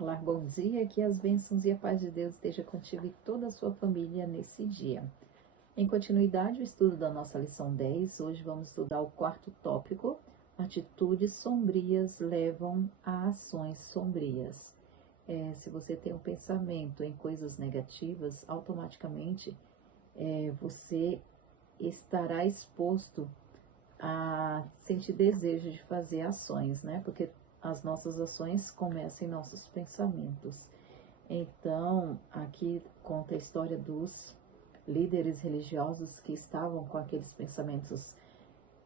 Olá, bom dia, que as bênçãos e a paz de Deus esteja contigo e toda a sua família nesse dia. Em continuidade, o estudo da nossa lição 10, hoje vamos estudar o quarto tópico, atitudes sombrias levam a ações sombrias. Se você tem um pensamento em coisas negativas, automaticamente você estará exposto a sentir desejo de fazer ações, né? Porque as nossas ações começam em nossos pensamentos. Então, aqui conta a história dos líderes religiosos que estavam com aqueles pensamentos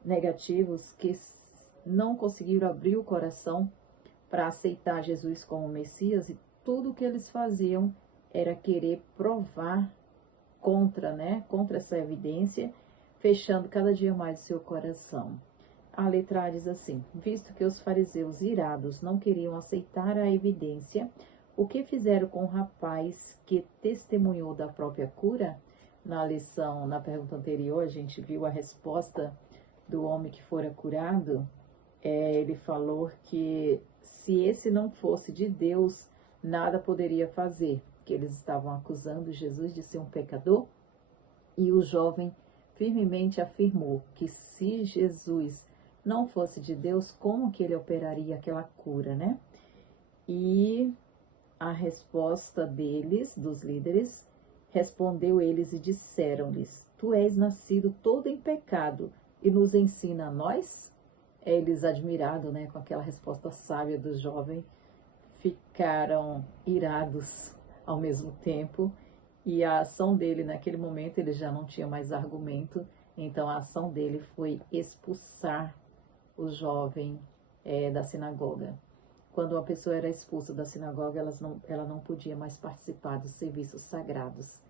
negativos, que não conseguiram abrir o coração para aceitar Jesus como Messias, e tudo que eles faziam era querer provar contra essa evidência, fechando cada dia mais o seu coração. A letra A diz assim: visto que os fariseus irados não queriam aceitar a evidência, o que fizeram com o rapaz que testemunhou da própria cura? Na pergunta anterior, a gente viu a resposta do homem que fora curado. Ele falou que se esse não fosse de Deus, nada poderia fazer, que eles estavam acusando Jesus de ser um pecador, e o jovem firmemente afirmou que se Jesus não fosse de Deus, como que ele operaria aquela cura, né? E a resposta deles, dos líderes, respondeu eles e disseram-lhes: tu és nascido todo em pecado e nos ensina a nós? Eles, admirados, né, com aquela resposta sábia do jovem, ficaram irados ao mesmo tempo, e a ação dele naquele momento, ele já não tinha mais argumento, então a ação dele foi expulsar o jovem da sinagoga. Quando uma pessoa era expulsa da sinagoga, ela não podia mais participar dos serviços sagrados.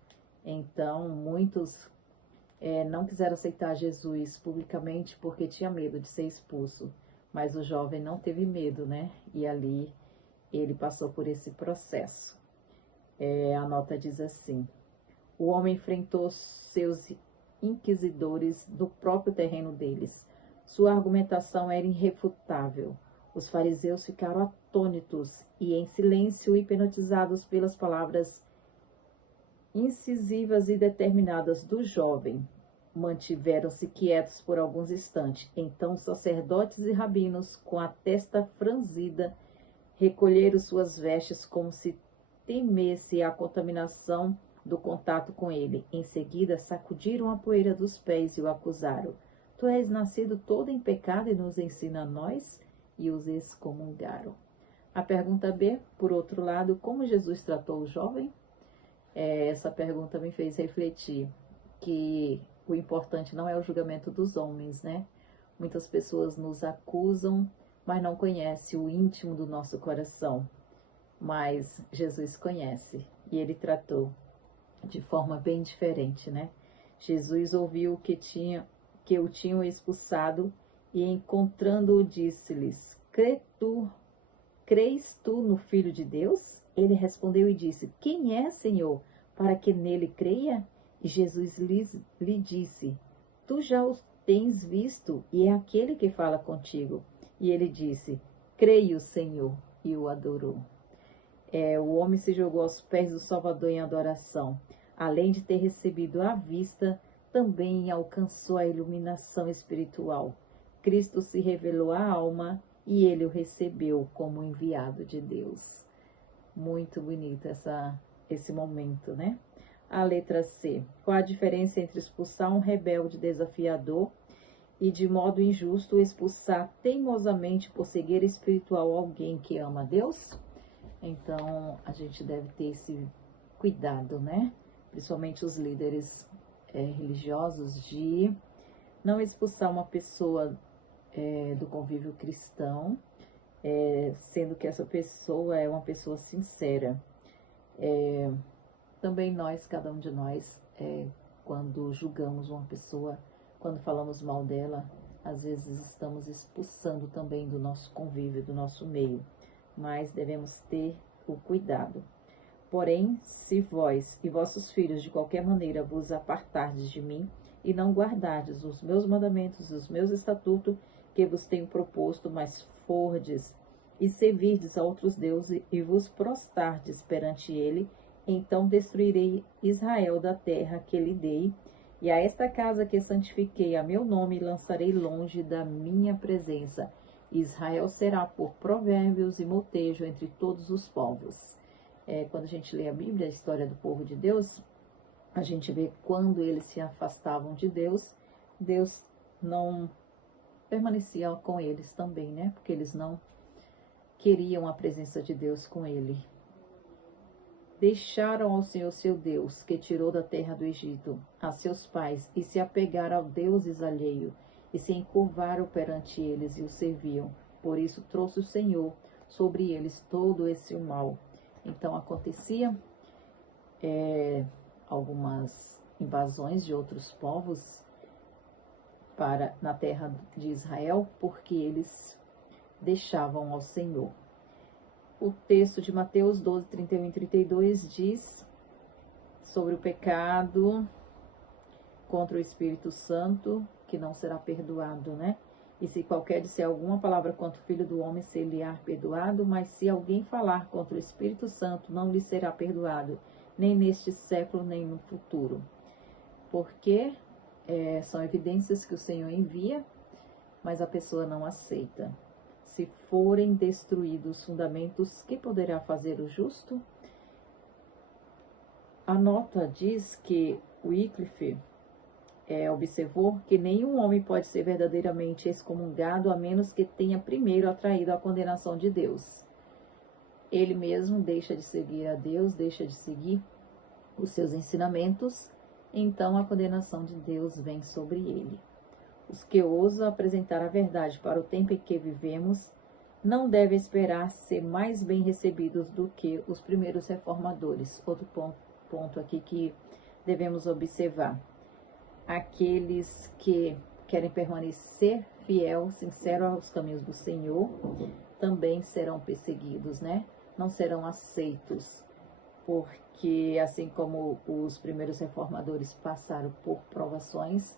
Então, muitos não quiseram aceitar Jesus publicamente porque tinha medo de ser expulso, mas o jovem não teve medo, né? E ali ele passou por esse processo. A nota diz assim: o homem enfrentou seus inquisidores no próprio terreno deles. Sua argumentação era irrefutável. Os fariseus ficaram atônitos e em silêncio, hipnotizados pelas palavras incisivas e determinadas do jovem. Mantiveram-se quietos por alguns instantes. Então, sacerdotes e rabinos, com a testa franzida, recolheram suas vestes como se temesse a contaminação do contato com ele. Em seguida, sacudiram a poeira dos pés e o acusaram: tu és nascido todo em pecado e nos ensina a nós? E os excomungaram. A pergunta B, por outro lado: como Jesus tratou o jovem? Essa pergunta me fez refletir que o importante não é o julgamento dos homens, né? Muitas pessoas nos acusam, mas não conhecem o íntimo do nosso coração. Mas Jesus conhece, e ele tratou de forma bem diferente, né? Jesus ouviu que o tinham expulsado, e encontrando-o disse-lhes: crês tu no Filho de Deus? Ele respondeu e disse: quem é, Senhor, para que nele creia? E Jesus lhe disse: tu já o tens visto, e é aquele que fala contigo. E ele disse: creio, Senhor, e o adorou. O homem se jogou aos pés do Salvador em adoração. Além de ter recebido a vista, também alcançou a iluminação espiritual. Cristo se revelou à alma e ele o recebeu como enviado de Deus. Muito bonito esse momento, né? A letra C. Qual a diferença entre expulsar um rebelde desafiador e, de modo injusto, expulsar teimosamente por cegueira espiritual alguém que ama a Deus? Então, a gente deve ter esse cuidado, né? Principalmente os líderes religiosos, de não expulsar uma pessoa do convívio cristão, sendo que essa pessoa é uma pessoa sincera. Também nós, cada um de nós, quando julgamos uma pessoa, quando falamos mal dela, às vezes estamos expulsando também do nosso convívio, do nosso meio. Mas devemos ter o cuidado. Porém, se vós e vossos filhos de qualquer maneira vos apartardes de mim e não guardardes os meus mandamentos, os meus estatutos que vos tenho proposto, mas fordes e servirdes a outros deuses e vos prostardes perante ele, então destruirei Israel da terra que lhe dei, e a esta casa que santifiquei a meu nome lançarei longe da minha presença. Israel será por provérbios e motejo entre todos os povos. Quando a gente lê a Bíblia, a história do povo de Deus, a gente vê quando eles se afastavam de Deus, Deus não permanecia com eles também, né? Porque eles não queriam a presença de Deus com ele. Deixaram ao Senhor seu Deus, que tirou da terra do Egito, a seus pais, e se apegaram a deuses alheios, e se encurvaram perante eles e o serviam. Por isso trouxe o Senhor sobre eles todo esse mal. Então acontecia algumas invasões de outros povos na terra de Israel, porque eles deixavam ao Senhor. O texto de Mateus 12, 31 e 32 diz sobre o pecado contra o Espírito Santo, que não será perdoado, né? E se qualquer disser alguma palavra contra o Filho do Homem, ser-lhe-á perdoado, mas se alguém falar contra o Espírito Santo, não lhe será perdoado, nem neste século, nem no futuro. Porque são evidências que o Senhor envia, mas a pessoa não aceita. Se forem destruídos os fundamentos, que poderá fazer o justo? A nota diz que Wycliffe observou que nenhum homem pode ser verdadeiramente excomungado a menos que tenha primeiro atraído a condenação de Deus. Ele mesmo deixa de seguir a Deus, deixa de seguir os seus ensinamentos, então a condenação de Deus vem sobre ele. Os que ousam apresentar a verdade para o tempo em que vivemos não devem esperar ser mais bem recebidos do que os primeiros reformadores. Outro ponto aqui que devemos observar. Aqueles que querem permanecer fiel, sincero aos caminhos do Senhor, também serão perseguidos, né? Não serão aceitos, porque assim como os primeiros reformadores passaram por provações,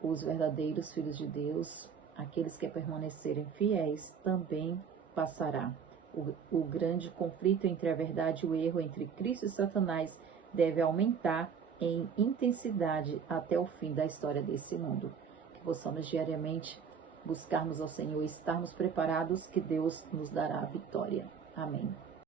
os verdadeiros filhos de Deus, aqueles que permanecerem fiéis, também passará. O grande conflito entre a verdade e o erro, entre Cristo e Satanás, deve aumentar em intensidade até o fim da história desse mundo. Que possamos diariamente buscarmos ao Senhor e estarmos preparados, que Deus nos dará a vitória. Amém.